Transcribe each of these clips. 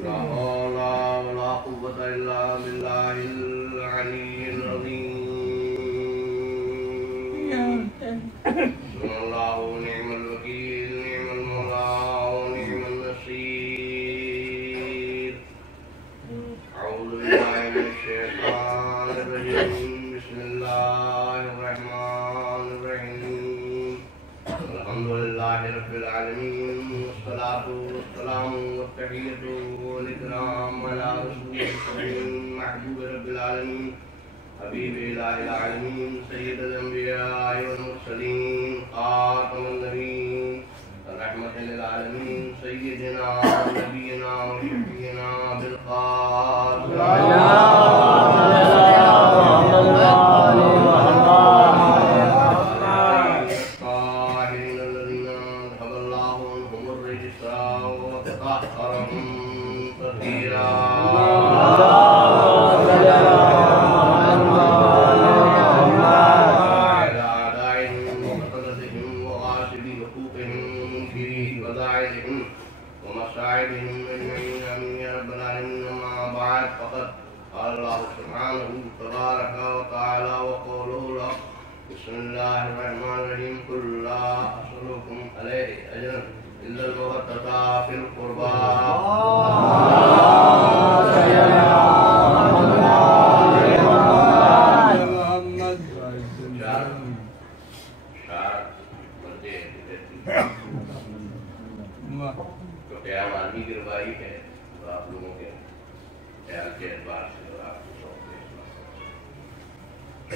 لا حول ولا قوة إلا بالله العلي العظيم. حسبنا الله ونعم الوكيل، نعم المولى ونعم النصير. أعوذ بالله من الشيطان الرجيم. بسم الله الرحمن الرحيم. الحمد لله رب العالمين، والصلاة والسلام والتحية والإكرام على رسول الكريم محبوب رب العالمين حبيب إله العالمين سيد الأنبياء والمرسلين خاتم النبيين رحمة للعالمين سيدنا نبينا وشفينا بسم الله الرحمن الرحيم. قل لا أسألكم عليه أجرا إلا المودة في القربى. تو قیام آدمی کی ربائی ہے تو آپ لوگوں کے خیال کے اعتبار سے اور آپ کو شوق ہے.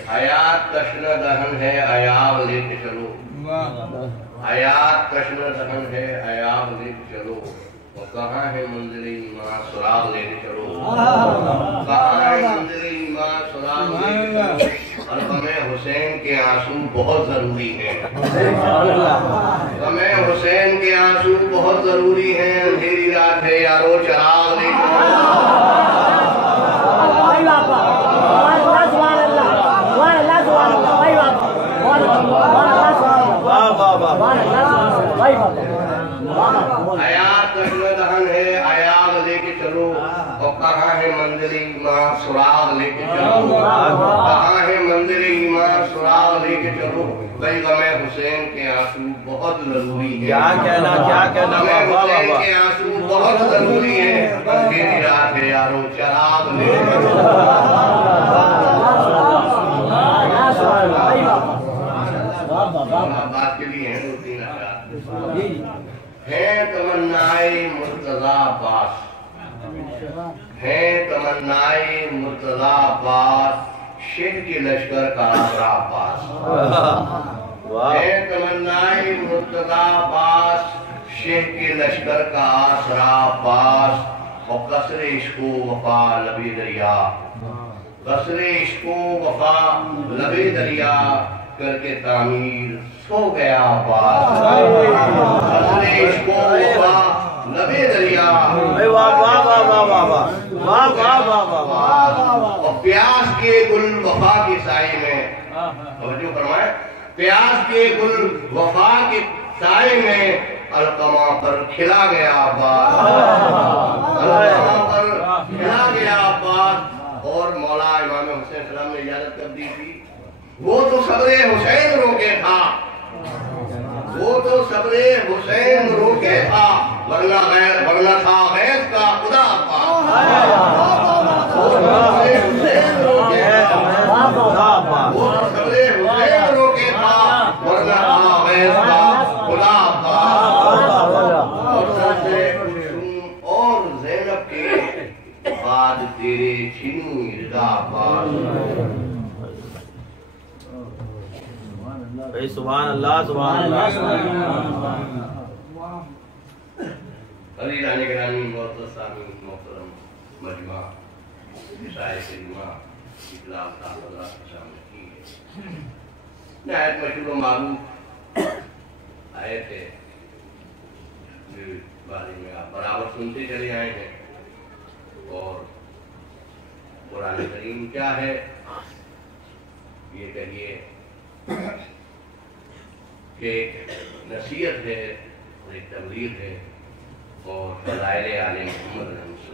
حیات کشن دہن ہے ایاب لے کے چلو. حیات کشن دہن ہے ایاب لے کے چلو. اور کہاں ہے منزل ایمان سراغ لے کے چلو. کہاں ہے منزل ایمان سراغ لے کے چلو. غم حسین کے آنسو بہت ضروری ہیں. غم حسین کے آنسو بہت ضروری ہیں. اندھیری رات ہے یارو چراغ لے کے حیات کشن دہن ہے ایاب لے کے چلو. اور کہاں ہے منزل ایمان سراغ لے کے چلو. کہاں ہے منزل ایمان سراغ لے کے چلو. بھائی غم حسین کے آنسو بہت ضروری ہے. کیا کہنا غم حسین کے آنسو بہت ضروری ہے. اندھیری رات ہے یارو چراغ لے کے چلو. بات کے لیے ہیں دو تین اشعار ہیں. تمنائے مرتضی عباس ہے تمنائے مرتضی عباس شیخ کے لشکر کا آسرا عباس. ہے تمنائے مرتضی عباس شیخ کے لشکر کا آسرا عباس. اور قصر عشق و وفا لبے دریا. قصر عشق و وفا لبے دریا کر کے تعمیر سو گیا عباس. قصر عشق و وفا لبے دریا اور پیاس کے گل وفا کے سائے میں. توجہ فرمائے. پیاس کے گل وفا کے سائے میں القمہ پر کھلا گیا عباس. القمہ پر کھلا گیا عباس. اور مولا امام حسین السلام نے اجازت کر دی تھی. وہ تو صبر حسین روکے تھا. وہ تو صبر حسین روکے تھا. ورنہ تھا غیث کا خدا عباس. وہ تو صبر حسین روکے تھا. وہ تو صبر حسین روکے تھا. ورنہ تھا غیث کا خدا عباس. اور سب سے اور زینب کے بعد تیرے چھنی رضا عباس. سبحان اللہ سبحان اللہ. علی رانی گرامی معزز سامعین محترم مجمع عشاء کریمہ اطلاع حضرات کے سامنے کی ہے. نہایت مشہور و معروف آئے تھے جس بارے میں آپ برابر سنتے چلے آئے ہیں. اور قرآن کریم کیا ہے یہ کہیے کہ ایک نصیحت ہے اور ایک تبلیغ ہے. اور فضائل آل محمد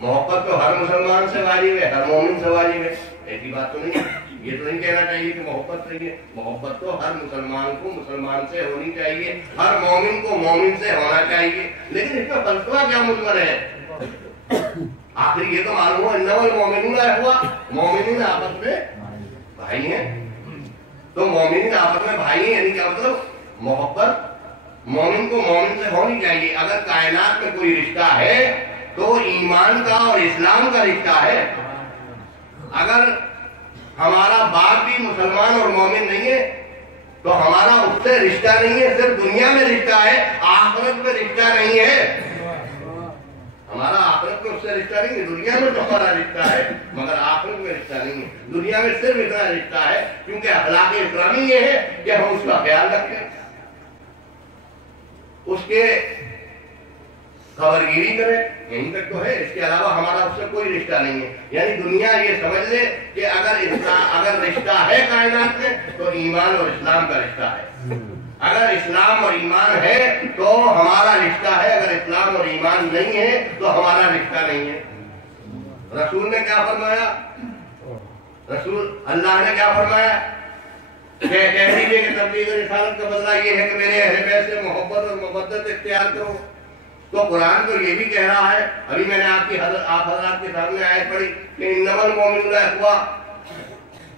محبت تو ہر مسلمان سے واجب ہے، ہر مومن سے واجب ہے، ایسی بات تو نہیں ہے۔ یہ تو نہیں کہنا چاہیے کہ محبت صحیح ہے، محبت تو ہر مسلمان کو مسلمان سے ہونی چاہیے، ہر مومن کو مومن سے ہونا چاہیے، لیکن اس کا فلسفہ کیا مضمر ہے؟ آخر یہ تو معلوم ہے انما المؤمنون اخوہ، مومنین آپس میں بھائی ہیں، تو مومنین آپس میں بھائی ہیں، یعنی کیا مطلب محبت مومن کو مومن سے ہونی چاہیے۔ اگر کائنات میں کوئی رشتہ ہے تو ایمان کا اور اسلام کا رشتہ ہے۔ اگر ہمارا باپ بھی مسلمان اور مومن نہیں ہے تو ہمارا اس سے رشتہ نہیں ہے، صرف دنیا میں رشتہ ہے، آخرت میں رشتہ نہیں ہے۔ ہمارا آخرت میں اس سے رشتہ نہیں ہے، دنیا میں تو ہمارا رشتہ ہے مگر آخرت میں رشتہ نہیں ہے۔ دنیا میں صرف اتنا رشتہ ہے کیونکہ اخلاق اسلامی یہ ہے کہ ہم اس کا خیال رکھیں، اس کے خبرگیری کریں، یہیں تک تو ہے، اس کے علاوہ ہمارا اس سے کوئی رشتہ نہیں ہے۔ یعنی دنیا یہ سمجھ لے کہ اگر رشتہ ہے کائنات میں تو ایمان اور اسلام کا رشتہ ہے، اگر اسلام اور ایمان ہے تو ہمارا رشتہ ہے، اگر اسلام اور ایمان نہیں ہے تو ہمارا رشتہ نہیں ہے۔ رسول نے کیا فرمایا؟ اللہ نے کیا فرمایا؟ کہہ دیجیے کہ تبلیغ رسالت کا بدلہ یہ ہے کہ میرے اہل بیت سے محبت اور مودت اختیار کرو۔ تو قرآن تو یہ بھی کہہ رہا ہے، ابھی میں نے آپ حضرات کے سامنے آیت پڑھی کہ انما المؤمنون اخوہ،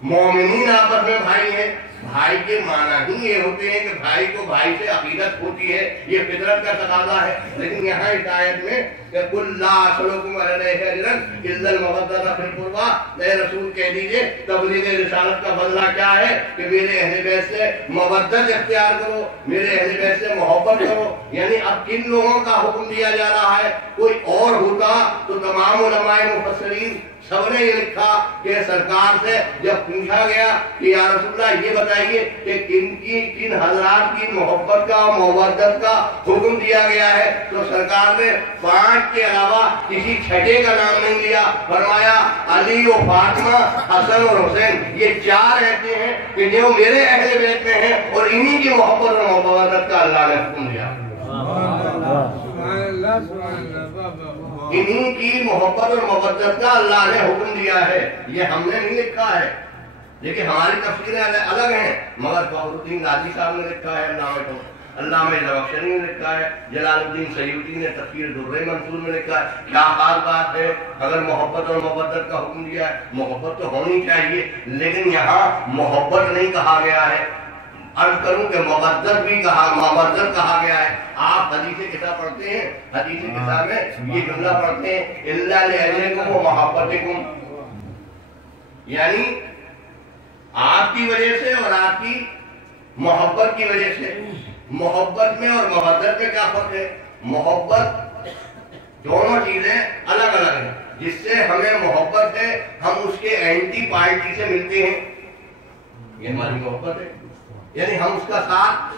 مومنین آپس میں بھائی ہیں۔ بھائی کے معنی ہی یہ ہوتے ہیں کہ بھائی کو بھائی سے عقیدت ہوتی ہے، یہ فطرت کا تقاضا ہے، لیکن یہاں اس آیت میں کہ قل لا اسألکم علیہ اجرا الا المودۃ فی القربى، اے رسول کہہ دیجئے تبلیغ رسالت کا بدلہ کیا ہے کہ میرے اہل بیت سے مودت اختیار کرو، میرے اہل بیت سے محبت کرو۔ یعنی اب کن لوگوں کا حکم دیا جا رہا ہے؟ کوئی اور ہوتا تو تمام علماء مفسرین سب نے یہ لکھا کہ سرکار سے جب پوچھا گیا کہ یا رسول اللہ یہ بتائیے کہ کن حضرات کی محبت کا مودت کا حکم دیا گیا ہے، تو سرکار نے 5 کے علاوہ کسی چھٹے کا نام نہیں لیا، فرمایا علی و فاطمہ، حسن اور حسین، یہ 4 ایسے ہیں کہ جو میرے اہل بیت میں ہیں اور انہی کی محبت اور مودت کا اللہ نے حکم دیا۔ انہی کی محبت اور مودت کا اللہ نے حکم دیا ہے، یہ ہم نے نہیں لکھا ہے، لیکن ہماری تفسیریں الگ ہیں، مگر فخر الدین رازی صاحب نے لکھا ہے، علامہ زمخشری نے لکھا ہے، جلال الدین سیوطی نے تفسیر در منصور میں لکھا ہے۔ کیا خاص بات ہے؟ اگر محبت اور مودت کا حکم دیا ہے، محبت تو ہونی چاہیے، لیکن یہاں محبت نہیں کہا گیا ہے، عرض کروں کہ مودت بھی مودت کہا گیا ہے۔ آپ حدیث کتاب پڑھتے ہیں، حدیث کتاب میں یہ جملہ پڑھتے ہیں الا لاجلکم ومحبتکم، یعنی آپ کی وجہ سے اور آپ کی محبت کی وجہ سے۔ محبت میں اور مودت میں کیا فرق ہے؟ محبت دونوں چیزیں الگ الگ ہیں، جس سے ہمیں محبت ہے ہم اس کے اینٹی پارٹی سے ملتے ہیں، یہ ہماری محبت ہے، یعنی ہم اس کا ساتھ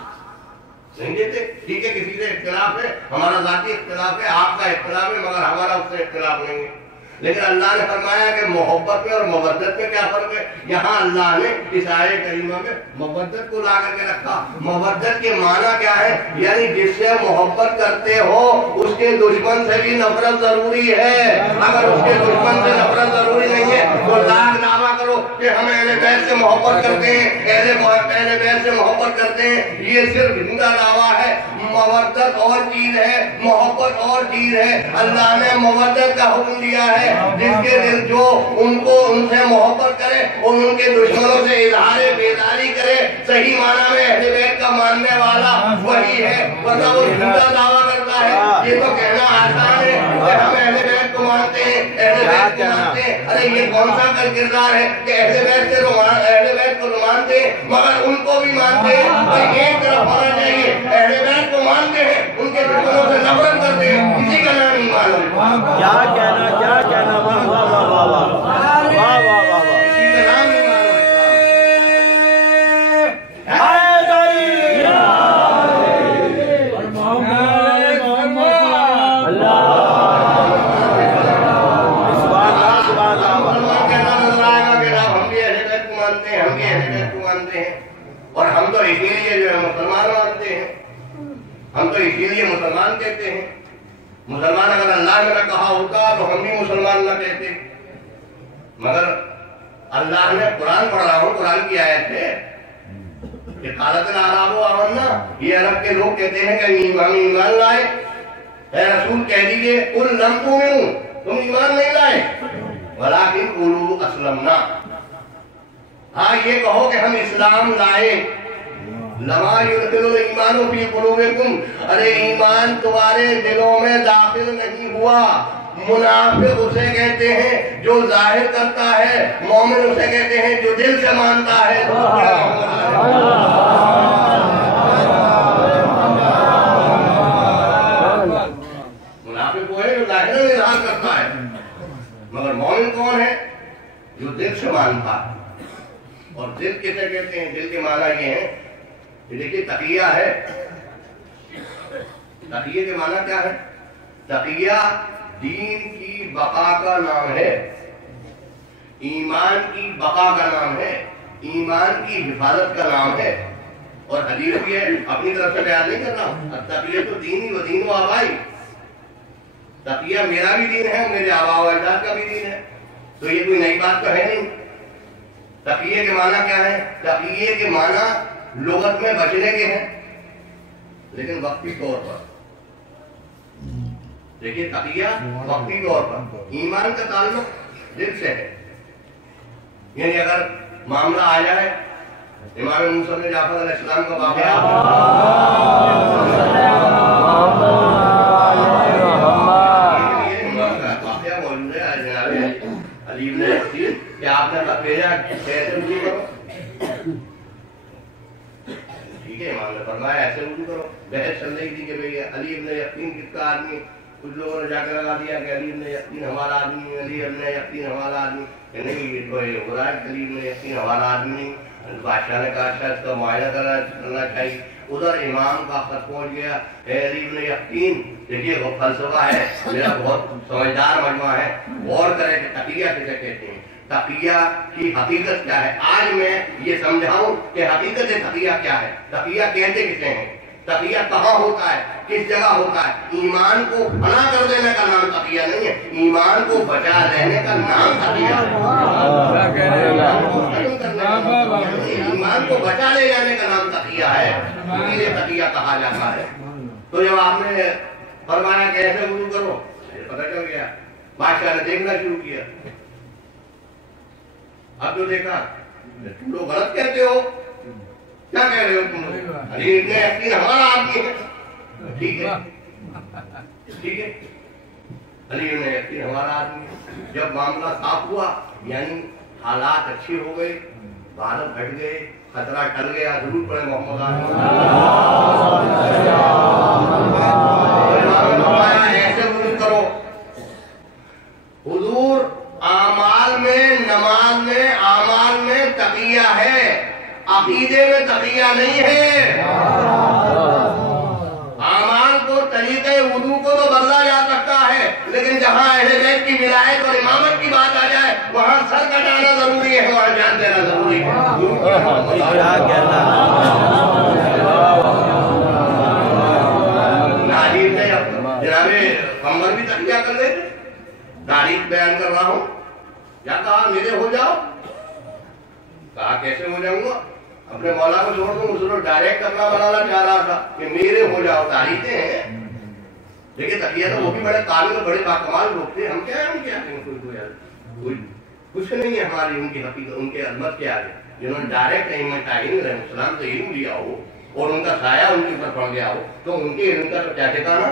نہیں دیتے۔ ٹھیک ہے کسی سے اختلاف ہے، ہمارا ذاتی اختلاف ہے، آپ کا اختلاف ہے، مگر ہمارا اس سے اختلاف نہیں ہے۔ لیکن اللہ نے فرمایا کہ محبت میں اور مودت میں کیا فرق ہے؟ یہاں اللہ نے اس آیت کریمہ میں مودت کو لا کر کے رکھا۔ مودت کے معنی کیا ہے؟ یعنی جس سے محبت کرتے ہو اس کے دشمن سے بھی نفرت ضروری ہے، اگر اس کے دشمن سے نفرت ضروری نہیں ہے تو لاکھ دعویٰ کرو کہ ہم اہل بیت سے محبت کرتے ہیں، اہل بیت سے محبت کرتے ہیں، یہ صرف جھوٹا دعویٰ ہے۔ مودت اور چیز ہے، محبت اور چیز ہے۔ اللہ نے مودت کا حکم دیا ہے، جس کے دل جو ان سے محبت کرے اور ان کے دشمنوں سے اظہار بیزاری کرے، صحیح معنی میں اہل بیت کا ماننے والا وہی ہے، ورنہ وہ جھوٹا دعویٰ کرتا ہے۔ یہ تو کہنا آسان ہے کہ ہم اہل بیت کو مانتے ہیں، اہل بیت کو مانتے ہیں، ارے یہ کون سا کردار ہے کہ اہل بیت کو مانتے ہیں مگر ان کو بھی مانتے ہیں؟ تو ایک طرف ہونا چاہیے، اہل بیت کو مانتے ہیں، ان کے دشمنوں سے نفرت کرتے ہیں، کسی کا نام نہیں معلوم۔ کیا کہنا، واہ واہ واہ واہ واہ واہ واہ واہ واہ، کسی کا نام نہیں معلوم۔ اور ہم تو اسی لیے جو ہے مسلمان مانتے ہیں، ہم تو اسی لیے مسلمان کہتے ہیں مسلمان اگر اللہ نے نہ کہا ہوتا تو ہم بھی مسلمان نہ کہتے، مگر اللہ نے قرآن پڑھ رہا ہوں، قرآن کی آیت ہے کہ قالت الاعراب آمنا، یہ عرب کے لوگ کہتے ہیں کہ ہم ایمان لائے۔ اے رسول کہہ دیجئے قل لم تؤمنوا، تم ایمان نہیں لائے، ولکن قولوا اسلمنا، ہاں یہ کہو کہ ہم اسلام لائے۔ لما يدخل الایمان فی قلوبکم، ارے ایمان تمہارے دلوں میں داخل نہیں ہوا۔ منافق اسے کہتے ہیں جو ظاہر کرتا ہے، مومن اسے کہتے ہیں جو دل سے مانتا ہے۔ منافق وہ ہے جو ظاہر میں اظہار کرتا ہے، مگر مومن کون ہے؟ جو دل سے مانتا ہے۔ اور دل کسے کہتے ہیں؟ دل کے معنی یہ ہے کہ دیکھیے تقیہ ہے، تقیہ کے معنی کیا ہے؟ تقیہ دین کی بقا کا نام ہے، ایمان کی بقا کا نام ہے، ایمان کی حفاظت کا نام ہے۔ اور حدیث بھی ہے، اپنی طرف سے بیان نہیں کر رہا ہوں، تقیہ تو دینی و دین و آبائی، تقیہ میرا بھی دین ہے، میرے آبا و اجداد کا بھی دین ہے، تو یہ کوئی نئی بات تو ہے نہیں۔ تقیہ کے معنی کیا ہے؟ تقیہ کے معنی لغت میں بچنے کے ہیں، لیکن وقتی طور پر، دیکھیے تقیہ وقتی طور پر، ایمان کا تعلق دل سے ہے۔ یعنی اگر معاملہ آ جائے، امام موسیٰ بن جعفر علیہ السلام کا واقعہ، واقعہ موجود ہے جناب علی بن یقین کہ آپ نے بھیجا کیسے وضو کرو، ٹھیک ہے، امام نے فرمایا ایسے وضو کرو۔ بحث چل رہی تھی کہ بھئی علی بن یقین کس کا آدمی، کچھ لوگوں نے جا کر لگا دیا کہ علی بن یقین ہمارا آدمی، علی بن یقین ہمارا آدمی، کہ نہیں یہ تو ہو رہا ہے علی بن یقین ہمارا آدمی نہیں۔ بادشاہ نے کہا اچھا اس کا معائنہ کرنا چاہیے۔ ادھر امام کا خط پہنچ گیا، اے علی بن یقین، دیکھیے وہ فلسفہ ہے، میرا بہت سمجھدار مجمع ہے، غور کریں کہ تقیہ کسے کہتے ہیں، تقیہ کی حقیقت کیا ہے۔ آج میں یہ سمجھاؤں کہ حقیقت تقیہ کیا ہے، تقیہ کہتے کسے ہیں، تقیہ کہاں ہوتا ہے، کس جگہ ہوتا ہے۔ ایمان کو فنا کر دینے کا نام تقیہ نہیں ہے، ایمان کو بچا لینے کا نام تقیہ ہے۔ ایمان کو بچا لے جانے کا نام تقیہ ہے، اسی لیے تقیہ کہا جاتا ہے۔ تو جب آپ نے فرمایا کہ ایسے وضو کرو، پتہ چل گیا، بادشاہ نے دیکھنا شروع کیا۔ اب جو دیکھا، تم لوگ غلط کہتے ہو، کیا کہہ رہے ہو تم؟ علی ابن یقین ہمارا آدمی ہے، ٹھیک ہے ٹھیک ہے، علی ابن یقین ہمارا آدمی ہے۔ جب معاملہ صاف ہوا، یعنی حالات اچھے ہو گئے، بادل ہٹ گئے، خطرہ ٹل گیا، ضرور پڑے محمد ایسے وضو کرو۔ حضور اعمال میں، نماز میں، اعمال میں تقیہ ہے، عقیدے میں تقیہ نہیں ہے۔ اعمال کو، طریقے وضو کو تو بدلا جا سکتا ہے، لیکن جہاں اہل بیت کی ولایت اور امامت کی بات آ جائے وہاں سر کٹانا ضروری ہے، وہاں جان دینا ضروری ہے۔ ناجیب نے جناب عمر بھی تقیہ کر لیتے، تاریخ بیان کر رہا ہوں، کیا کہا میرے ہو جاؤ، کہا کیسے ہو جاؤں گا، اپنے مولا کو چھوڑ دوں، اس کو ڈائریکٹ اپنا بنانا چاہ رہا تھا کہ میرے ہو جاؤ، تاریخیں ہیں۔ دیکھیں تقیہ تو وہ بھی بڑے قابل اور بڑے باکمال لوگ تھے، ہم کیا ہے ان کے آگے، کوئی کچھ نہیں ہے ہماری ان کی حقیقت، ان کے عظمت کے آگے، جنہوں نے ڈائریکٹ ائمہ تعین علیہ السلام سے علم لیا ہو اور ان کا سایہ ان کے اوپر پڑ گیا ہو، تو ان کے علم کا تو کیا ٹھکانا۔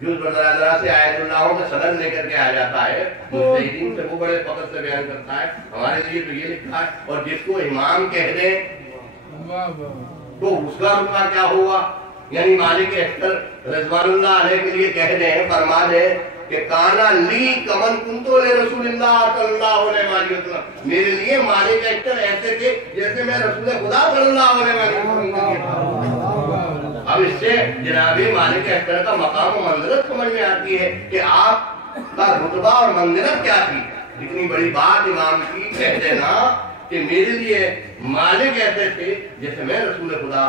جو ذرا سے آیت اللہوں کا سند لے کر کے آ جاتا ہے، مجتہدین سے وہ بڑے فخر سے بیان کرتا ہے، ہمارے لیے تو یہ لکھا ہے، اور جس کو امام کہہ دے تو اس کا رتبہ کیا ہوا۔ یعنی مالک اختر رضوان اللہ علیہ کے لیے کہہ دیں، فرما دے کہ کانا لی کمن کنتو لے رسول اللہ صلی اللہ علیہ وسلم، میرے لیے مالک اختر ایسے تھے جیسے میں رسول خدا صلی اللہ علیہ وسلم۔ اب اس سے جناب مالک اختر کا مقام و منزلت سمجھ میں آتی ہے کہ آپ کا رتبہ اور منزلت کیا تھی۔ اتنی بڑی بات امام کی کہہ دینا کہ میرے لیے مالک ایسے تھے جیسے میں رسول خدا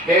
6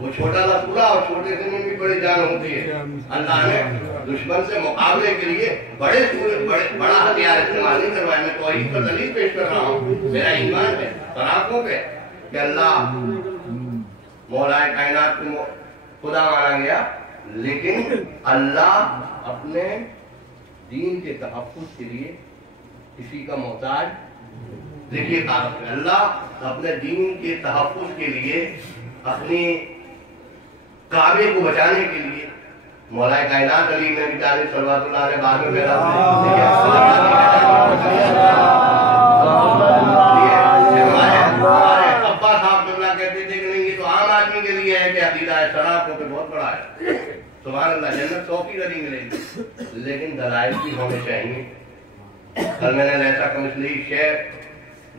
وہ چھوٹا سا سورہ اور چھوٹے سے میں بھی بڑی جان ہوتی ہے. اللہ نے دشمن سے مقابلے کے لیے بڑا ہتھیار استعمال نہیں کروایا. میں توحید پر دلیل پیش کر رہا ہوں. میرا ایمان ہے صحابوں پہ کہ اللہ مولا کائنات کو خدا مانا گیا، لیکن اللہ اپنے دین کے تحفظ کے لیے کسی کا محتاج. دیکھیے اللہ اپنے دین کے تحفظ کے لیے اپنی کعبے کو بچانے کے لیے مولا کائنات علی نبی طالب صلوات اللہ علیہ بعد میں پیدا ہوئے. ہمارے ابا صاحب اللہ کہتے تھے کہ نہیں یہ تو عام آدمی کے لیے ہے کہ عقیدہ ہے شراب کو بہت بڑا ہے. سبحان اللہ، جنت 100 کی گلی ملے گی، لیکن دلائل بھی ہونے چاہیے. کل میں نے ایسا کا مثلی شعر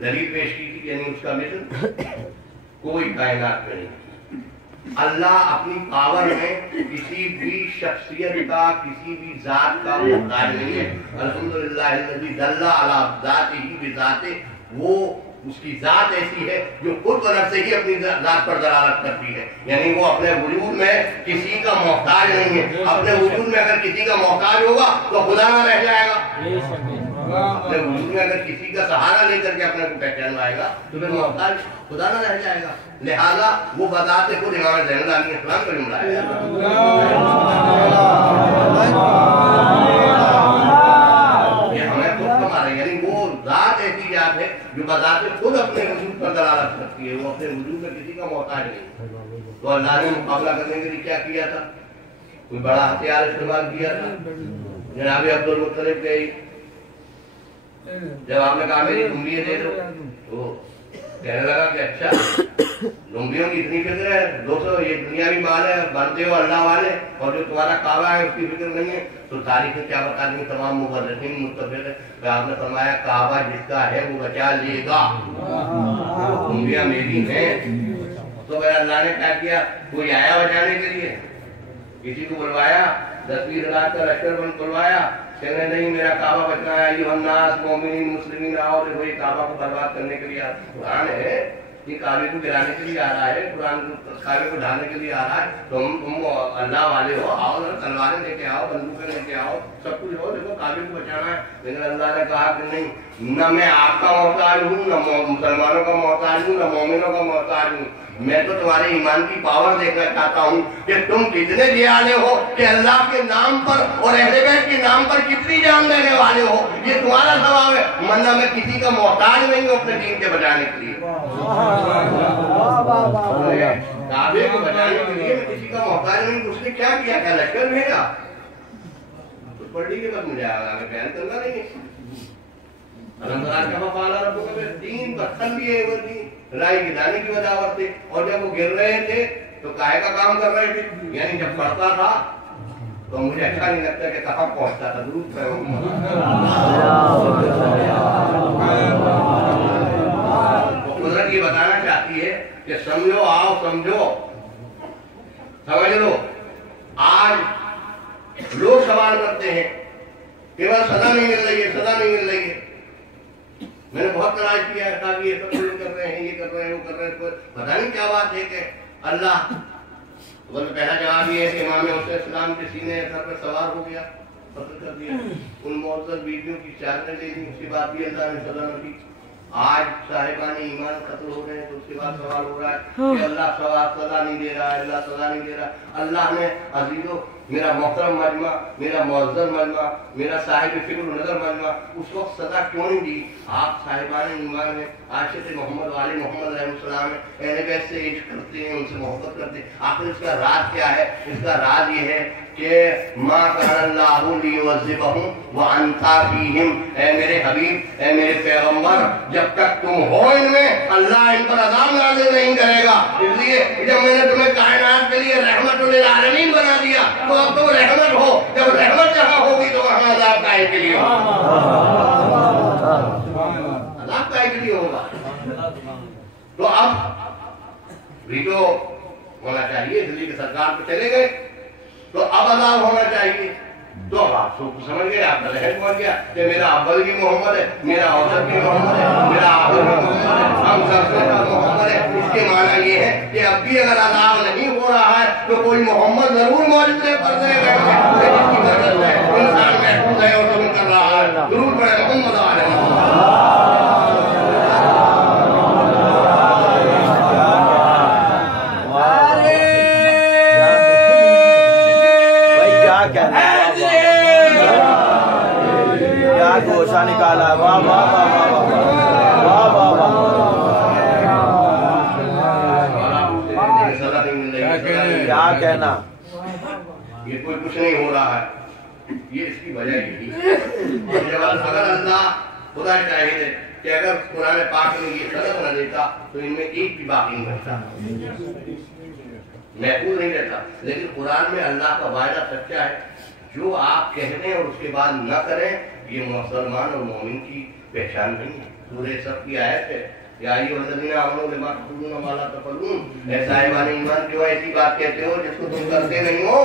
دلیل پیش کی تھی، یعنی اس کا مثل کوئی کائنات میں نہیں. اللہ اپنی پاور میں کسی بھی شخصیت کا، کسی بھی ذات کا محتاج نہیں ہے. الحمدللہ الذی دل علی ذاتہ بذاتہ، وہ اس کی ذات ایسی ہے جو خود طرف سے ہی اپنی ذات پر دلالت کرتی ہے. یعنی وہ اپنے وجود میں کسی کا محتاج نہیں ہے. اپنے وجود میں اگر کسی کا محتاج ہوگا تو خدا نہ رہ جائے گا. اپنے وجود میں اگر کسی کا سہارا لے کر کے اپنے کو پہچانوائے گا تو پھر محتاج خدا نہ رہ جائے گا. لہذا وہ بذات خود امام زین العابدین السلام کا جملہ ہے. یہ ہمیں خود کما رہے ہیں. یعنی وہ ذات ایسی ذات ہے جو بذات خود اپنے وجود پر دلالت کرتی ہے. وہ اپنے وجود میں کسی کا محتاج نہیں. تو اللہ نے مقابلہ کرنے کے لیے کیا کیا تھا؟ کوئی بڑا ہتھیار استعمال کیا تھا. جناب عبد المطلب گئی، جب آپ نے کہا میری لمبیاں دے دو تو کہنے لگا کہ اچھا لمبیوں کی اتنی فکر ہے، 200 یہ دنیاوی مال ہے، بنتے ہو اللہ والے، اور جو تمہارا کعبہ ہے اس کی فکر نہیں ہے. تو تاریخ میں کیا بتا دیں تمام مبررین متفق ہے کہ آپ نے فرمایا کعبہ جس کا ہے وہ بچا لے گا، لمبیاں میری ہیں. تو پھر اللہ نے کیا کیا؟ کوئی آیا بچانے کے لیے، کسی کو بلوایا، 10,000 کا لشکر بلوایا، کہنے نہیں میرا کعبہ بچنا ہے. ایھا الناس مومنین مسلمین آؤ، وہی کعبہ کو برباد کرنے کے لیے قرآن ہے، یہ کعبے کو گرانے کے لیے آ رہا ہے، قرآن کعبے کو ڈھانے کے لیے آ رہا ہے. تم اللہ والے ہو، آؤ تلواریں لے کے آؤ، بندوقیں لے کے آؤ، سب کچھ ہو، دیکھو کعبے کو بچانا ہے. لیکن اللہ نے کہا کہ نہیں، نہ میں آپ کا محتاج ہوں، نہ مسلمانوں کا محتاج ہوں، نہ مومنوں کا محتاج ہوں. میں تو تمہارے ایمان کی پاور دیکھنا چاہتا ہوں کہ تم کتنے جیالے ہو، کہ اللہ کے نام پر اور اہل بیت کے نام پر کتنی جان دینے والے ہو. یہ تمہارا ثواب ہے، ورنہ میں کسی کا محتاج نہیں ہوں اپنے دین کے بچانے کے لیے. کعبے کو بچانے کے لیے میں کسی کا محتاج نہیں. اس نے کیا کیا؟ کیا لشکر بھیجا؟ کچھ پڑھنے کے بعد مجھے آگے بیان کرنا نہیں ہے. تین پتھر لیے رائی گرانے کی وجہ سے، اور جب وہ گر رہے تھے تو کائے کا کام کر رہے تھے. یعنی جب پڑھتا تھا تو مجھے اچھا نہیں لگتا کہ کہاں پہنچتا تھا. درود پہ قدرت یہ بتانا چاہتی ہے کہ سمجھو، آؤ سمجھو، سمجھ لو. آج لوگ سوال کرتے ہیں کہ بس سزا نہیں مل رہی ہے، سزا نہیں مل رہی ہے. میں نے بہت تلاش کیا ہے تاکہ یہ سب کر رہے ہیں، یہ کر رہے ہیں، وہ کر رہے ہیں، پتہ نہیں کیا بات ہے کہ اللہ. پہلا جواب یہ ہے کہ امام حسین السلام کے سینے سر پر سوار ہو گیا، قتل کر دیا. ان معزز بیویوں کی چادریں لے لی، اس کے بعد بھی اللہ نے سزا نہ دی. آج صاحبان ایمان قتل ہو رہے ہیں تو اس کے بعد سوال ہو رہا ہے کہ اللہ سزا نہیں دے رہا ہے، اللہ سزا نہیں دے رہا. اللہ نے عزیزو میرا محترم مجمع، میرا معزز مجمع، میرا صاحب فکر نظر مجمع اس وقت سزا کیوں نہیں دی؟ آپ صاحبان ایمان ہیں، عاشق محمد والے محمد علیہ السلام ہیں، اہل بیت سے عشق کرتے ہیں، ان سے محبت کرتے ہیں. آخر اس کا راز کیا ہے؟ اس کا راز یہ ہے کہ ما کان اللہ لیعذبہم وانت فیہم. اے میرے حبیب، اے میرے پیغمبر، جب تک تم ہو ان میں اللہ ان پر عذاب نازل نہیں کرے گا. اس لیے جب میں نے تمہیں کائنات کے لیے رحمت للعالمین بنا دیا تو اب تم رحمت ہو. جب رحمت جہاں ہوگی تو وہاں عذاب کائے کے لیے ہوگا، عذاب کائے کے لیے ہوگا. تو اب ویٹو ہونا چاہیے، اس لیے کہ سرکار پہ چلے گئے تو اب عذاب ہونا چاہیے. تو اب آپ سمجھ گئے، آپ کا ذہن پہنچ گیا کہ میرا اول بھی محمد ہے، میرا اوسط بھی محمد ہے، میرا آخر بھی محمد ہے، ہم سب سے بڑا محمد ہے۔ اس کے معنی یہ ہے کہ اب بھی اگر عذاب نہیں ہو رہا ہے تو کوئی محمد ضرور موجود ہے پردے میں، جس کی برکت سے انسان محفوظ ہے اور ضرور کر رہا ہے۔ ضرور پڑھے محمد علیہ گوشہ نکالا، واہ واہ واہ واہ واہ واہ کیا کہنا، یہ کوئی کچھ نہیں ہو رہا ہے، یہ اس کی وجہ یہی ہے۔ اگر اللہ خدا شاہد ہے کہ اگر قرآن پاک میں یہ خلق نہ دیتا تو ان میں ایک بھی باقی نہیں بچتا، محفوظ نہیں رہتا۔ لیکن قرآن میں اللہ کا وعدہ سچا ہے، جو آپ کہہ دیں اور اس کے بعد نہ کریں یہ مسلمان اور مومن کی پہچان نہیں ہے۔ سورہ صف کی آیت ہے، یا ایھا الذین آمنوا لما تقولون ما لا تفعلون، اے صاحبان ایمان کیوں ایسی بات کہتے ہو جس کو تم کرتے نہیں ہو؟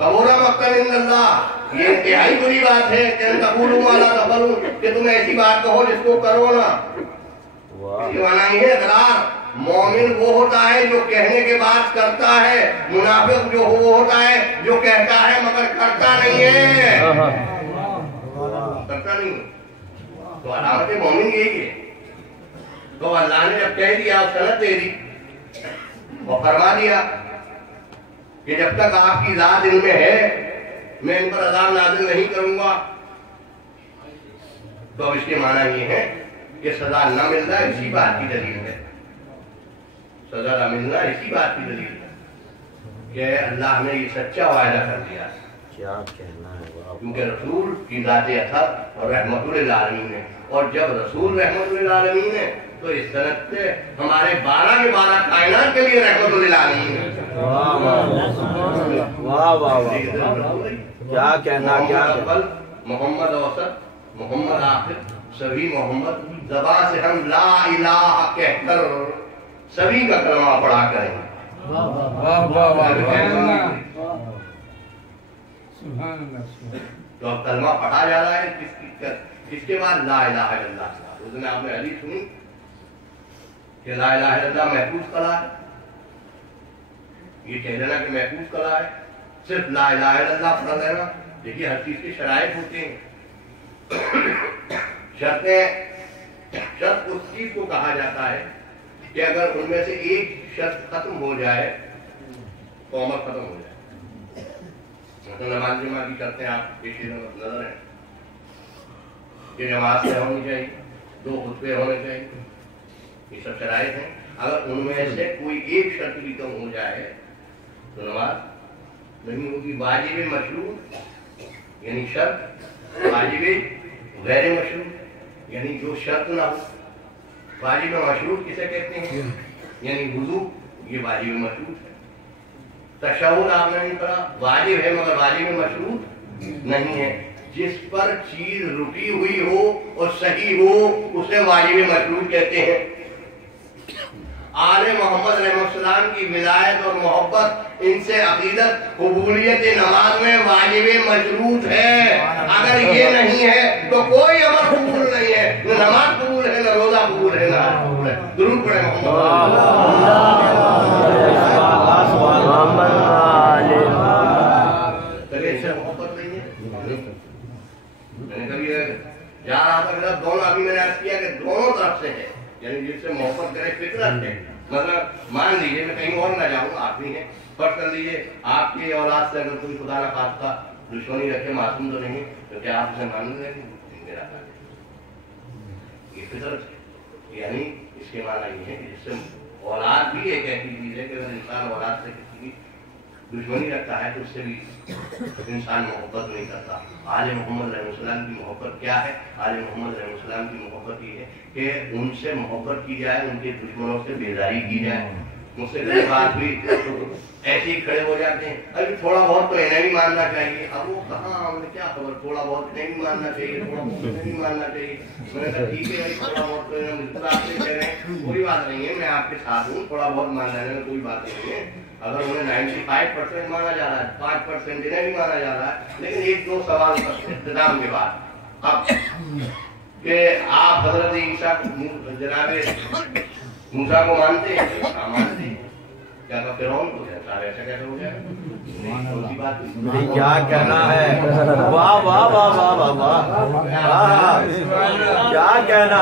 کبر مقتا عند اللہ، یہ انتہائی بری بات ہے کہ تقولوا ما لا تفعلون، کہ تم ایسی بات کہو جس کو کرو نا۔ یہ معنی ہے اقرار۔ مومن وہ ہوتا ہے جو کہنے کے بعد کرتا ہے، منافق جو وہ ہوتا ہے جو کہتا ہے مگر کرتا نہیں ہے، کرتا نہیں۔ تو علامت مومن یہی ہے۔ تو اللہ نے جب کہہ دیا سند دے دی اور فرما دیا کہ جب تک آپ کی ذات ان میں ہے میں ان پر عذاب نازل نہیں کروں گا، تو اب اس کے معنی یہ ہے کہ سزا نہ ملنا اسی بات کی دلیل ہے، سزا نہ ملنا اسی بات کی دلیل ہے کہ اللہ نے یہ سچا وعدہ کر دیا۔ کیا کہنا ہے، کیونکہ رسول کی ذات اثر اور رحمت للعالمین ہے، اور جب رسول رحمت للعالمین ہے تو اس صنعت سے ہمارے 12 کے 12 کائنات کے لیے رحمت للعالمین ہے۔ واہ واہ واہ، کیا کہنا، کیا اول، محمد اوسط، محمد آخر، سبھی محمد، زبان سے ہم لا الہ کہہ کر سبھی کا کلمہ پڑھا کریں۔ تو اب کلمہ پڑھا جا رہا ہے کس کے بعد؟ لا الہ الا اللہ۔ اس میں آپ نے حدیث سنی کہ لا الہ الا اللہ محفوظ کلا ہے، یہ کہہ دینا کہ محفوظ کلا ہے، صرف لا الہ الا اللہ پڑھ لینا۔ دیکھیے ہر چیز کے شرائط ہوتے ہیں، شرط اس چیز کو کہا جاتا ہے کہ اگر ان میں سے ایک شرط ختم ہو جائے تو عمل ختم ہو جائے۔ نماز جمعہ کی شرطیں آپ پیش نظر ہیں کہ نماز سے ہونی چاہیے، 2 خطبے ہونے چاہیے، یہ سب شرائط ہیں۔ اگر ان میں سے کوئی ایک شرط بھی کم ہو جائے تو نماز نہیں ہوگی۔ واجب مشروط یعنی شرط، واجب غیر مشروط یعنی جو شرط نہ ہو۔ واجب مشروط کسے کہتے ہیں؟ یعنی وضو، یہ واجب مشروط ہے۔ تشہد آپ نے نہیں پڑھا، واجب ہے مگر واجب مشروط نہیں ہے۔ جس پر چیز رکی ہوئی ہو اور صحیح ہو اسے واجب مشروط کہتے ہیں۔ آل محمد علیہ السلام کی ولایت اور محبت، ان سے عقیدت، قبولیت نماز میں واجب مشروط ہے۔ اگر یہ نہیں ہے تو کوئی عمل قبول نہیں ہے، نہ نماز قبول ہے، نہ روزہ قبول ہے، نہ حج قبول ہے۔ ضرور پڑھیں محبت نہیں ہے۔ میں نے کبھی جا رہا تھا میرا دونوں، ابھی میں نے عرض کیا کہ دونوں طرف سے ہے، یعنی جس سے محبت کرے فطرت ہے۔ مطلب مان لیجیے میں کہیں اور نہ جاؤں، آپ بھی ہیں، فرض کر لیجیے آپ کی اولاد سے اگر کوئی خدا نہ خواستہ دشمنی رکھے، معصوم تو نہیں تو کیا آپ اسے مان لیں گے؟ میرا یہ فطرت ہے۔ یعنی اس کے معنی یہ ہے کہ جس سے اولاد بھی ایک ایسی چیز ہے کہ اگر انسان اولاد سے کسی کی دشمنی رکھتا ہے تو اس سے بھی انسان محبت نہیں کرتا۔ آل محمد علیہ السلام کی محبت کیا ہے؟ آل محمد علیہ السلام کی محبت یہ ہے کہ ان سے محبت کی جائے، ان کے دشمنوں سے بیزاری کی جائے۔ مجھ سے کبھی بات ہوئی ایسے ہی کھڑے ہو جاتے ہیں, ابھی تھوڑا بہت تو انہیں بھی ماننا چاہیے. اب وہ کہاں, ہم نے کیا خبر, تھوڑا بہت انہیں بھی ماننا چاہیے, تھوڑا بہت انہیں بھی ماننا چاہیے. میں نے کہا ٹھیک ہے, تھوڑا بہت تو انہیں آپ سے کہہ رہے ہیں, کوئی بات نہیں ہے, میں آپ کے ساتھ ہوں, تھوڑا بہت مان لینے میں کوئی بات نہیں ہے. اگر انہیں 95% مانا جا رہا ہے, 5% انہیں بھی مانا جا رہا ہے. لیکن ایک دو سوال اختتام کے بعد اب کہ آپ حضرت عیسیٰ جناب موسیٰ کو مانتے ہیں, مانتے ہیں, کیا کہ فرعون کو ہے سارے ایسا کیسے ہو جائے, کیا کہنا ہے, واہ واہ واہ واہ واہ واہ, کیا کہنا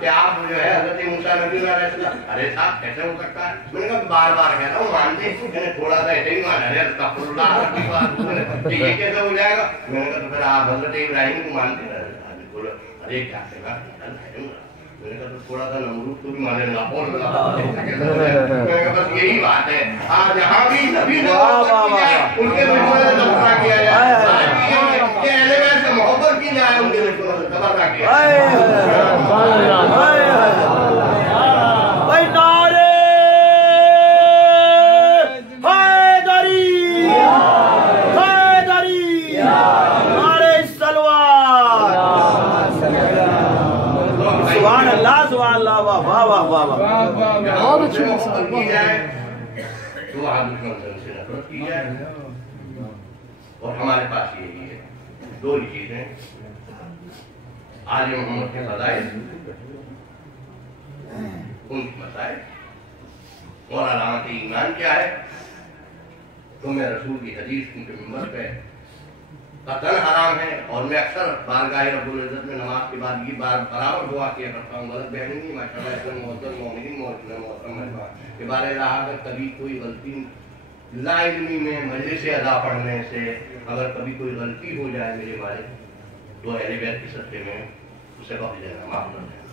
کہ آپ جو ہے حضرت موسیٰ نبی علیہ السلام, ارے صاحب کیسے ہو سکتا ہے. میں نے کہا بار بار کہہ رہا ہوں مانتے ہیں, تھوڑا سا ایسے ہی مانا ہے, استغفر اللہ, یہ کیسے ہو جائے گا. میں نے کہا تو پھر آپ حضرت ابراہیم کو مانتے ہیں. ارے کیا کہنا, میں نے کہا تو تھوڑا سا نمرود کو بھی مانے گا. میں نے کہا بس یہی بات ہے, آج جہاں بھی نبی نے ان کے دشمنوں سے تبصرہ کیا جائے, کہ اہل بیت سے محبت کی جائے, ان کے دشمنوں سے تبصرہ کیا بہت اچھی محبت کی جائے تو وہاں دشمن سے نفرت کی جائے. اور ہمارے پاس یہی ہے, دو ہی چیزیں, آل محمد کے فضائل, ان کی مسائل, اور علامت ایمان کیا ہے. تو میں رسول کی حدیث ان کے منبر پہ قطعاً حرام ہے, اور میں اکثر بارگاہ رب العزت میں نماز کے بعد یہ بار برابر دعا کیا کرتا ہوں, غلط بہن نہیں, ماشاء اللہ اتنے محترم مومنین محترم مہمان کہ بارے رہا اگر کبھی کوئی غلطی لا علمی میں مجلس ادا پڑھنے سے اگر کبھی کوئی غلطی ہو جائے میرے بارے, تو اہل بیت کے صدقے میں اسے بخش دینا, معاف کر دینا,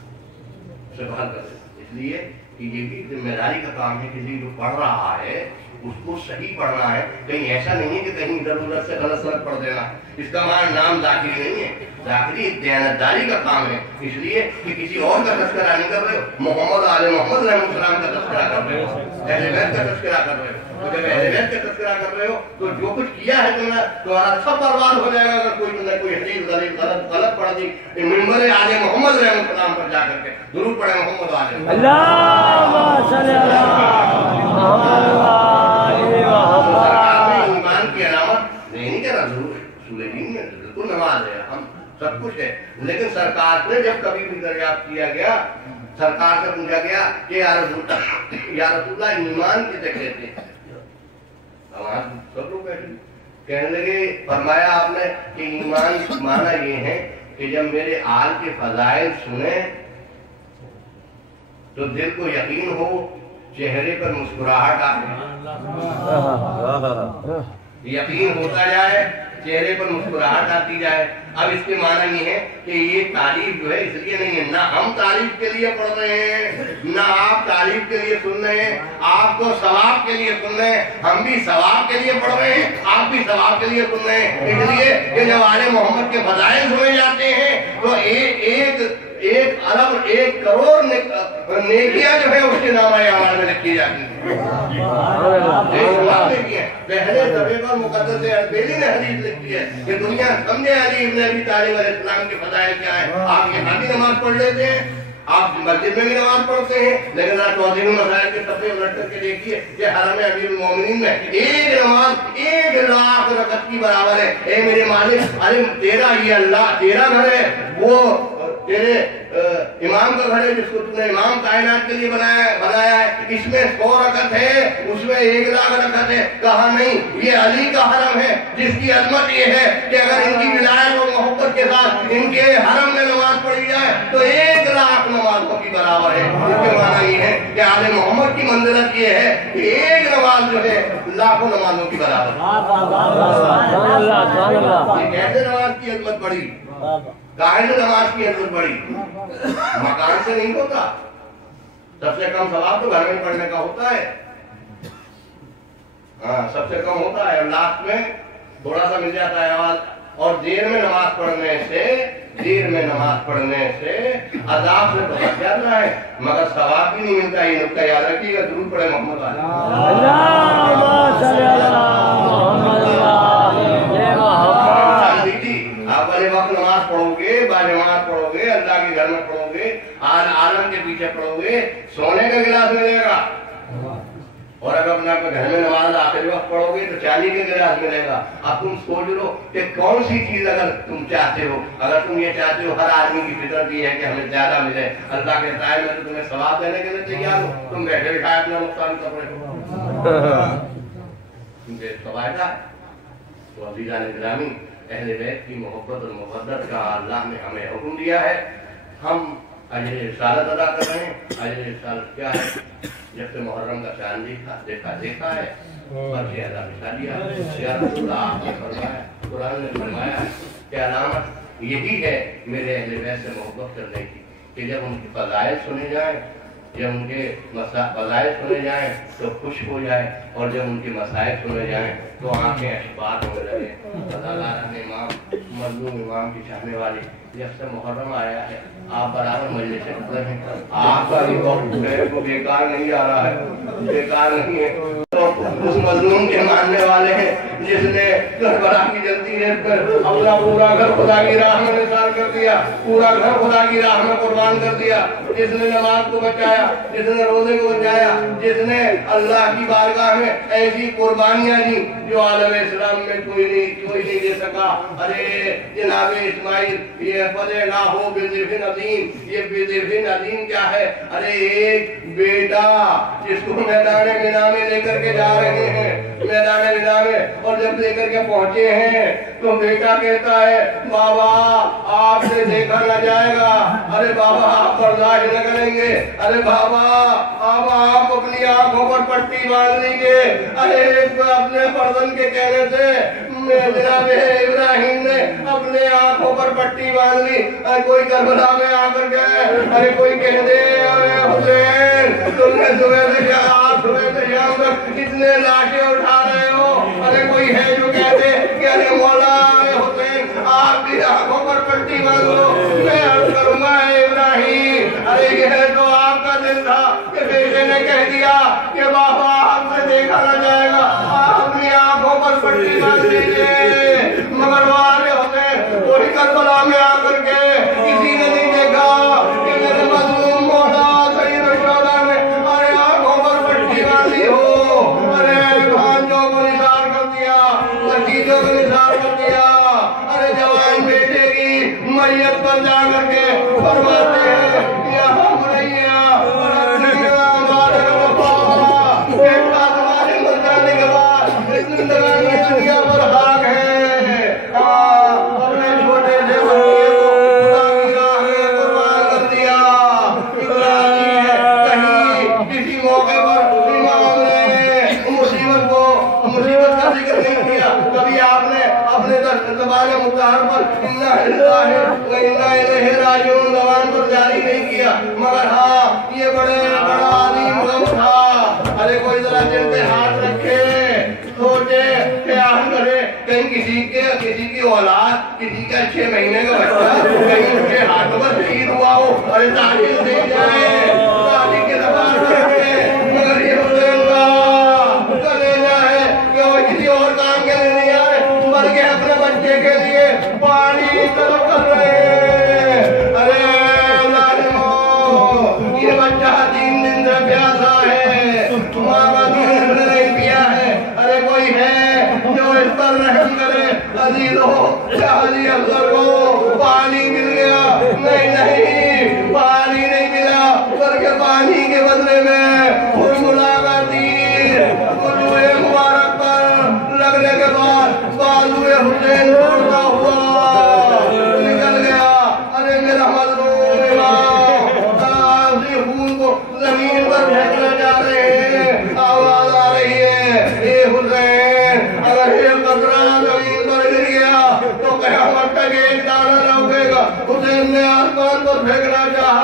اسے بحال کر دینا. اس لیے کہ یہ بھی ذمہ داری کا کام ہے, کسی جو پڑھ رہا ہے اس کو صحیح پڑھنا ہے. کہیں ایسا نہیں ہے کہ کہیں ادھر ادھر سے غلط سلط پڑھ دینا. اس کا ہمارا نام ذاکری نہیں ہے, ذاکری دیانتداری کا کام ہے. اس لیے کہ کسی اور کا تذکرہ نہیں کر رہے ہو, محمد آل محمد علیہ السلام کا تذکرہ کر رہے ہو, اہل بیت کا تذکرہ کر رہے ہو. تو جب اہل بیت کا تذکرہ کر رہے ہو تو جو کچھ کیا ہے تم نے تمہارا سب برباد ہو جائے گا اگر کوئی تم نے کوئی حدیث غلط پڑھ دی. منبر آل محمد علیہ السلام پر جا کر کے درود پڑھے محمد آل اللہم صلی ایمان کی علامت نہیں کہنا ضرور ہے, اصول دین میں بالکل نماز ہے, ہم سب کچھ ہے. لیکن سرکار نے جب کبھی بھی دریافت کیا گیا, سرکار سے پوچھا گیا کہ یا رسول اللہ ایمان کسے کہتے ہیں, سب لوگ کہنے لگے, فرمایا آپ نے کہ ایمان معنی یہ ہے کہ جب میرے آل کے فضائل سنیں تو دل کو یقین ہو, چہرے پر مسکراہٹ آئے, یقین ہوتا جائے, چہرے پر مسکراہٹ آتی جائے. اب اس کے معنی یہ ہے کہ یہ تعریف جو ہے اس لیے نہیں ہے, نہ ہم تعریف کے لیے پڑھ رہے ہیں, نہ آپ تعریف کے لیے سن رہے ہیں, آپ تو ثواب کے لیے سن رہے ہیں, ہم بھی ثواب کے لیے پڑھ رہے ہیں, آپ بھی ثواب کے لیے سن رہے ہیں. اس لیے کہ جب آل محمد کے فضائل سنے جاتے ہیں تو ایک ارب 1 کروڑ نیکیاں جو ہے اس کے نامہ اعمال میں لکھی جاتی ہیں. پہلے دفعے پر مقدس اربیلی نے حدیث لکھی ہے کہ دنیا سمجھے علی ابن ابی طالب علیہ السلام کے فضائل کیا ہے. آپ یہاں بھی نماز پڑھ لیتے ہیں, آپ مسجد میں بھی نماز پڑھتے ہیں, لیکن آپ چودھری مسائل کے صفحے الٹ کر کے دیکھیے کہ حرم امیر المومنین میں ایک نماز 1 لاکھ رکعت کی برابر ہے. اے میرے مالک, ارے تیرا یہ اللہ تیرا گھر ہے, وہ تیرے امام کا گھر ہے جس کو تم نے امام کائنات کے لیے بنایا ہے, اس میں 100 رکعت ہے, اس میں 1 لاکھ رکعت ہے. کہا نہیں, یہ علی کا حرم ہے جس کی عظمت یہ ہے کہ اگر ان کی ولایت اور محبت کے ساتھ ان کے حرم میں نماز پڑھی جائے تو 1 لاکھ نمازوں کی برابر ہے. اس کے معنی یہ ہے کہ آل محمد کی منزلت یہ ہے کہ ایک نماز جو ہے لاکھوں نمازوں کی برابر. کیسے نماز کی عظمت بڑھی, کاہے سے نماز کی عظمت بڑھی, مکان سے نہیں ہوتا. سب سے کم ثواب تو گھر میں پڑھنے کا ہوتا ہے, ہاں سب سے کم ہوتا ہے, اور لاسٹ میں تھوڑا سا مل جاتا ہے. اور دیر میں نماز پڑھنے سے دیر میں نماز پڑھنے سے عذاب سے تو بچ جاتا ہے مگر ثواب بھی نہیں ملتا. یہ نقطہ یاد رکھیے گا. درود پڑھے محمد علیہ. آپ بڑے وقت نماز پڑھو گے, باجماعت پڑھو گے, اللہ کے گھر میں پڑھو گے, عالم کے پیچھے پڑھو گے, سونے کا گلاس ملے گا. اور اگر اپنے گھر میں نماز آخری وقت پڑھو گے تو چاندی کا گلاس ملے گا. اب تم سوچ لو کہ کون سی چیز اگر تم چاہتے ہو, اگر تم یہ چاہتے ہو, ہر آدمی کی فطرت یہ ہے کہ ہمیں زیادہ ملے. اللہ کے ٹائم میں تو تمہیں ثواب دینے کے لیے تیار ہو, تم بیٹھے بٹھائے اپنا نقصان کپڑے کو فوائدہ ہے. تو عزیزان گرامی, اہل بیت کی محبت اور مودت کا اللہ نے ہمیں حکم دیا ہے. ہم اجر رسالت ادا کر رہے ہیں. اجر رسالت کیا ہے؟ جب سے محرم کا چاند دیکھا ہے پرچے ادا بچھا دیا. یا رسول اللہ آپ نے فرمایا, قرآن نے فرمایا ہے کہ علامت یہی ہے میرے اہل بیت سے محبت کرنے کی کہ جب ان کی فضائل سنے جائیں, جب ان کے فضائل سنے جائیں تو خوش ہو جائے, اور جب ان کے مسائل سنے جائیں تو آنکھیں اشبار ہونے لگے. فضالہ امام, مظلوم امام کی چاہنے والی, جب سے محرم آیا ہے آپ برابر مجلس سے گزر ہیں. آپ کا یہ وقت میرے کو بیکار نہیں آ رہا ہے, بیکار نہیں ہے. تو اس مظلوم کے ماننے والے ہیں جس نے کربلا کی جلتی ریت پر اپنا پورا گھر خدا کی راہ میں نثار کر دیا, پورا گھر خدا کی راہ میں قربان کر دیا, جس نے نماز کو بچایا, جس نے روزے کو بچایا, جس نے اللہ کی بارگاہ میں ایسی قربانیاں دی جو عالم اسلام میں کوئی نہیں دے سکا. ارے جناب اسماعیل, یہ فتح نہ ہو بذبح عظیم. یہ بذبح عظیم کیا ہے؟ ارے ایک بیٹا جس کو میدان مینا میں لے کر کے جا رہے ہیں, میدان مینا میں, اور جب لے کر کے پہنچے ہیں تو بیٹا کہتا ہے بابا آپ سے دیکھا نہ جائے گا. ارے بابا آپ برداشت نہ کریں گے. ارے بابا آپ اپنی آنکھوں پر پٹی باندھ لیجیے. ارے اپنے فرزند کے کہنے سے جناب ابراہیم نے اپنے آنکھوں پر پٹی باندھ لی. کوئی کربلا میں آ کر کے ارے کوئی کہہ دے ارے حسین تم نے صبح سے شام تک اتنے لاشیں اٹھا رہے ہو. ارے کوئی ہے جو کہہ دے کہ ارے مولا حسین آپ بھی آنکھوں پر پٹی باندھ لو. میں عرض کروں گا ابراہیم, ارے یہ تو آپ کا دل تھا کہ بیٹے نے کہہ دیا کہ بابا آپ سے دیکھا نہ جائے گا, آپ اپنی آنکھوں پر پٹی باندھ لیجیے. مگر والے حسین وہی کربلا میں آ کر کے کسی نے نہیں دیکھا کہ میرے مظلوم مولا سید الشہداء نے ارے آنکھوں پر پٹی باندھی ہو. ارے بھانجوں کو نثار کر دیا, بھتیجوں کو نثار کر دیا. ارے جوان بیٹے کی میت پر جا کر کے فرماتے ہیں یا بنیا بارک وفا, بیٹا تمہارے مر جانے کے بعد زندگانی دنیا پر خاک ہے. اپنے چھوٹے سے بچے کو خدا کی راہ میں قربان کر دیا. کہیں کسی موقع پر امام نے مصیبت کا ذکر نہیں کیا. کبھی آپ نے اپنے زبان مطہر پر انا للہ و انا الیہ راجعون زبان پر جاری نہیں کیا. مگر ہاں یہ بڑا عظیم غم تھا. ارے کوئی ذرا دل پہ ہاتھ رکھے, سوچے, خیال کرے, کہیں کسی کی اولاد, کسی کا 6 مہینے کا بچہ کہیں اس کے ہاتھوں پر شہید ہوا ہو. ارے تعلیم دے جائے, تعلیم کے زبان پر رکھے. مگر یہ حسین کا کلیجہ ہے کہ وہ کسی اور کام کے لیے نہیں آ رہے بلکہ اپنے بچے کے لیے پانی طلب کر رہے ہیں. ارے ظالموں, یہ بچہ 3 دن سے پیاسا ہے, ماں کا دودھ نہیں پیا ہے. ارے کوئی ہے جو اس پر رحم کرے. عزیزوں, شاہدی افضل کو پانی مل گیا. نہیں, پانی نہیں ملا بلکہ پانی کے بدلے میں خرملا کا تیر بلوئے مبارک پر لگنے کے بعد بازوئے حسین توڑتا ہوا نکل گیا. ارے میرا مظلوم امام خون کو زمین پر پھینکنا چاہ رہے ہیں. آواز آ رہی ہے اے حسین, اگر ایک قطرہ زمین پر گر گیا تو قیامت تک ایک دانہ نہ اگے گا. حسین نے آسمان پر پھینکنا چاہا,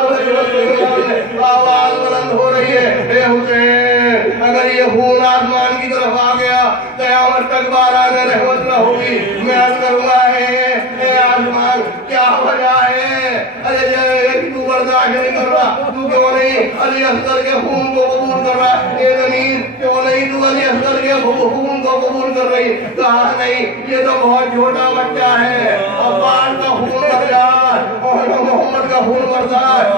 آواز بلند ہو رہی ہے اے حسین, اگر یہ خون آسمان کی طرف آ گیا قیامت تک باران رحمت نہ ہوگی. میں عرض کروں گا اے آسمان, کیا کیا وجہ ہے؟ ارے تو برداشت نہیں کر رہا، تو کیوں نہیں علی اصغر کے خون کو قبول کر رہا ہے؟ اے زمین کیوں نہیں تو علی اصغر کے خون کو قبول کر رہی؟ کہا نہیں، یہ تو بہت چھوٹا بچہ ہے، عباس کا خون مر جائے اور محمد کا خون مر جائے،